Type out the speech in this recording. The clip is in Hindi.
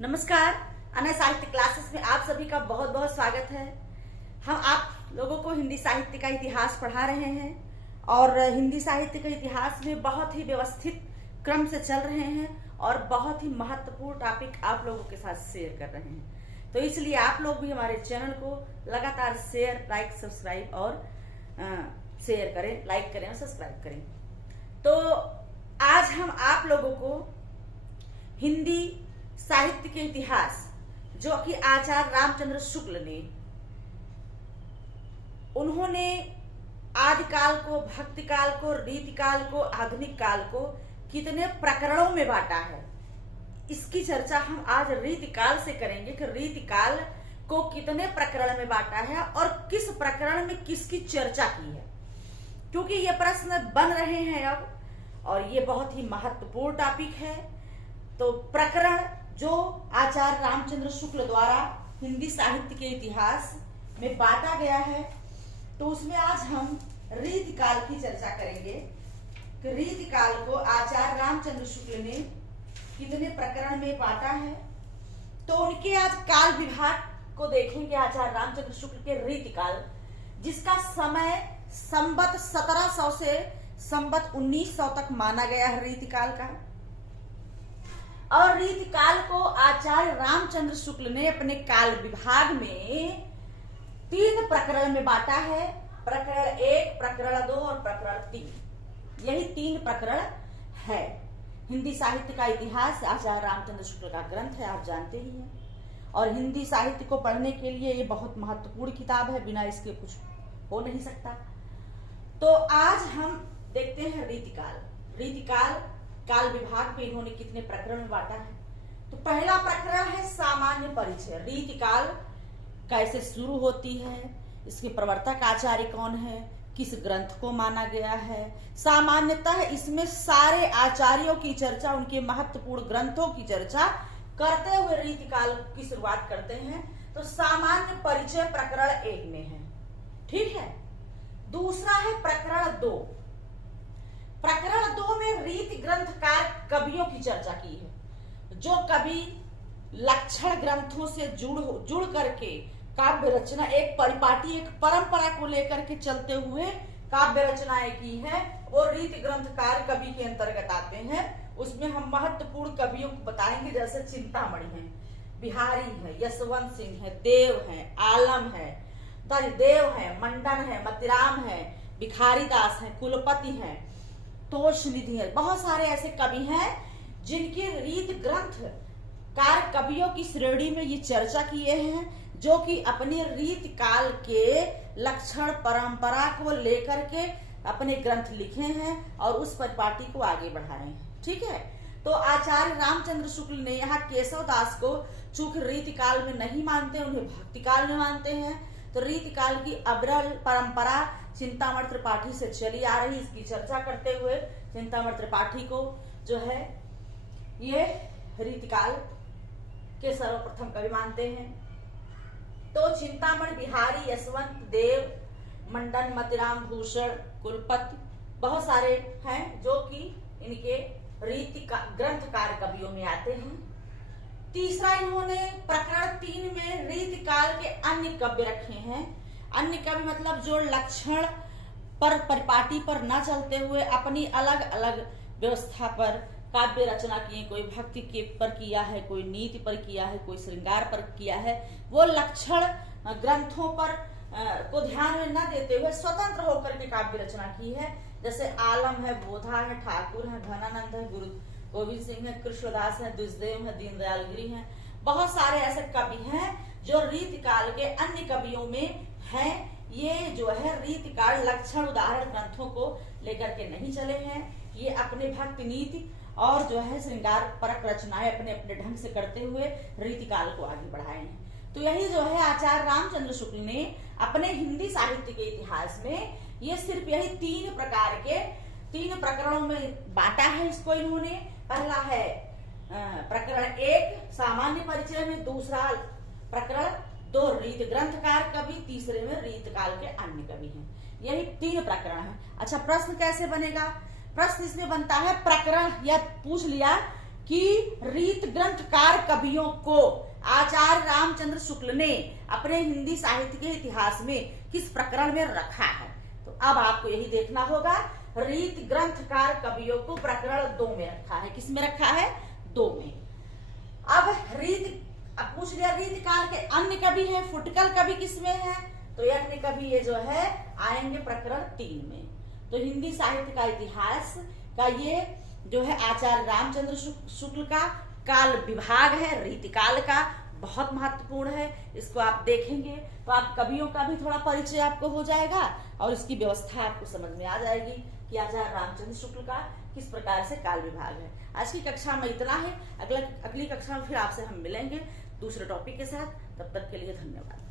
नमस्कार। अनय साहित्य क्लासेस में आप सभी का बहुत बहुत स्वागत है। हम आप लोगों को हिंदी साहित्य का इतिहास पढ़ा रहे हैं और हिंदी साहित्य के इतिहास में बहुत ही व्यवस्थित क्रम से चल रहे हैं और बहुत ही महत्वपूर्ण टॉपिक आप लोगों के साथ शेयर कर रहे हैं। तो इसलिए आप लोग भी हमारे चैनल को लगातार शेयर, लाइक, सब्सक्राइब और शेयर करें, लाइक करें और सब्सक्राइब करें। तो आज हम आप लोगों को हिंदी साहित्य के इतिहास, जो कि आचार्य रामचंद्र शुक्ल ने, उन्होंने आदिकाल को, भक्ति काल को, रीति काल को, आधुनिक काल को कितने प्रकरणों में बांटा है, इसकी चर्चा हम आज रीति काल से करेंगे कि रीति काल को कितने प्रकरण में बांटा है और किस प्रकरण में किसकी चर्चा की है, क्योंकि ये प्रश्न बन रहे हैं अब और ये बहुत ही महत्वपूर्ण टॉपिक है। तो प्रकरण जो आचार्य रामचंद्र शुक्ल द्वारा हिंदी साहित्य के इतिहास में बांटा गया है, तो उसमें आज हम रीति काल की चर्चा करेंगे कि रीति काल को आचार्य रामचंद्र शुक्ल ने कितने प्रकरण में बांटा है। तो उनके आज काल विभाग को देखेंगे, आचार्य रामचंद्र शुक्ल के रीति काल, जिसका समय संवत 1700 से संवत 1900 तक माना गया है रीति काल का। और रीति काल को आचार्य रामचंद्र शुक्ल ने अपने काल विभाग में 3 प्रकरण में बांटा है। प्रकरण 1, प्रकरण 2 और प्रकरण 3, यही 3 प्रकरण है। हिंदी साहित्य का इतिहास आचार्य रामचंद्र शुक्ल का ग्रंथ है, आप जानते ही हैं। और हिंदी साहित्य को पढ़ने के लिए ये बहुत महत्वपूर्ण किताब है, बिना इसके कुछ हो नहीं सकता। तो आज हम देखते हैं रीति काल। काल विभाग पे इन्होंने कितने प्रकरण में बांटा है। तो पहला प्रकरण है सामान्य परिचय। रीति काल कैसे शुरू होती है, इसके प्रवर्तक आचार्य कौन है, किस ग्रंथ को माना गया है। सामान्यतः इसमें सारे आचार्यों की चर्चा, उनके महत्वपूर्ण ग्रंथों की चर्चा करते हुए रीति काल की शुरुआत करते हैं। तो सामान्य परिचय प्रकरण 1 में है, ठीक है। दूसरा है प्रकरण 2। प्रकरण 2 में रीति ग्रंथकार कवियों की चर्चा की है, जो कवि लक्षण ग्रंथों से जुड़ करके काव्य रचना, एक परिपाटी, एक परंपरा को लेकर के चलते हुए काव्य रचनाएं की है, वो रीति ग्रंथकार कवि के अंतर्गत आते हैं। उसमें हम महत्वपूर्ण कवियों को बताएंगे, जैसे चिंतामणि है, बिहारी है, यशवंत सिंह है, देव है, आलम है, दलदेव है, मंडन है, मतिराम है, भिखारी दास है, कुलपति है, तोषनिधि है। बहुत सारे ऐसे कवि हैं जिनके रीति ग्रंथकार कवियों की श्रेणी में ये चर्चा किए हैं, जो कि अपने रीति काल के लक्षण परंपरा को लेकर के अपने ग्रंथ लिखे हैं और उस परिपाटी को आगे बढ़ाए हैं, ठीक है। तो आचार्य रामचंद्र शुक्ल ने यहाँ केशव दास को चूंकि रीति काल में नहीं मानते, उन्हें भक्ति काल में मानते हैं। तो रीति काल की अविरल परंपरा चिंतामणि त्रिपाठी से चली आ रही, इसकी चर्चा करते हुए चिंतामणि त्रिपाठी को जो है ये रीति काल के सर्वप्रथम कवि मानते हैं। तो चिंतामणि, बिहारी, यशवंत, देव, मंडन, मतिराम, भूषण, कुलपति, बहुत सारे हैं जो कि इनके रीति ग्रंथकार कवियों में आते हैं। तीसरा, इन्होंने प्रकरण 3 में रीति काल के अन्य काव्य रखे हैं। अन्य काव्य मतलब जो लक्षण पर, परिपाटी पर न चलते हुए अपनी अलग अलग व्यवस्था पर काव्य रचना किए। कोई भक्ति के पर किया है, कोई नीति पर किया है, कोई श्रृंगार पर किया है। वो लक्षण ग्रंथों पर को ध्यान में न देते हुए स्वतंत्र होकर के काव्य रचना की है। जैसे आलम है, बोधा है, ठाकुर है, धनानंद है, गुरु गोविंद सिंह है, कृष्णदास है, दुष्देव है, दीनदयाल गिरी है। बहुत सारे ऐसे कवि हैं जो रीति काल के अन्य कवियों में हैं। ये जो है रीति काल लक्षण उदाहरण ग्रंथों को लेकर के नहीं चले हैं। ये अपने भक्ति, नीति और जो है श्रृंगार परक रचनाएं अपने अपने ढंग से करते हुए रीति काल को आगे बढ़ाए हैं। तो यही जो है आचार्य रामचंद्र शुक्ल ने अपने हिंदी साहित्य के इतिहास में ये सिर्फ यही 3 प्रकार के 3 प्रकरणों में बांटा है इसको इन्होंने। पहला है प्रकरण 1 सामान्य परिचय में, दूसरा प्रकरण 2 रीति ग्रंथकार कवि, तीसरे में रीति काल के अन्य कवि हैं। यही 3 प्रकरण है। अच्छा, प्रश्न कैसे बनेगा? प्रश्न इसमें बनता है, प्रकरण यह पूछ लिया कि रीत ग्रंथकार कवियों को आचार्य रामचंद्र शुक्ल ने अपने हिंदी साहित्य के इतिहास में किस प्रकरण में रखा है। तो अब आपको यही देखना होगा, रीत ग्रंथकार कवियों को प्रकरण 2 में रखा है। किस में रखा है? 2 में। अब पूछ लिया रीत काल के अन्य कवि हैं, फुटकल कवि किस में है? तो ये अन्य कवि ये जो है आएंगे प्रकरण 3 में। तो हिंदी साहित्य का इतिहास का ये जो है आचार्य रामचंद्र शुक्ल का काल विभाग है, रीतिकाल का, बहुत महत्वपूर्ण है। इसको आप देखेंगे तो आप कवियों का भी थोड़ा परिचय आपको हो जाएगा और इसकी व्यवस्था आपको समझ में आ जाएगी कि आचार्य रामचंद्र शुक्ल का किस प्रकार से काल विभाग है। आज की कक्षा में इतना है। अगली कक्षा में फिर आपसे हम मिलेंगे दूसरे टॉपिक के साथ। तब तक के लिए धन्यवाद।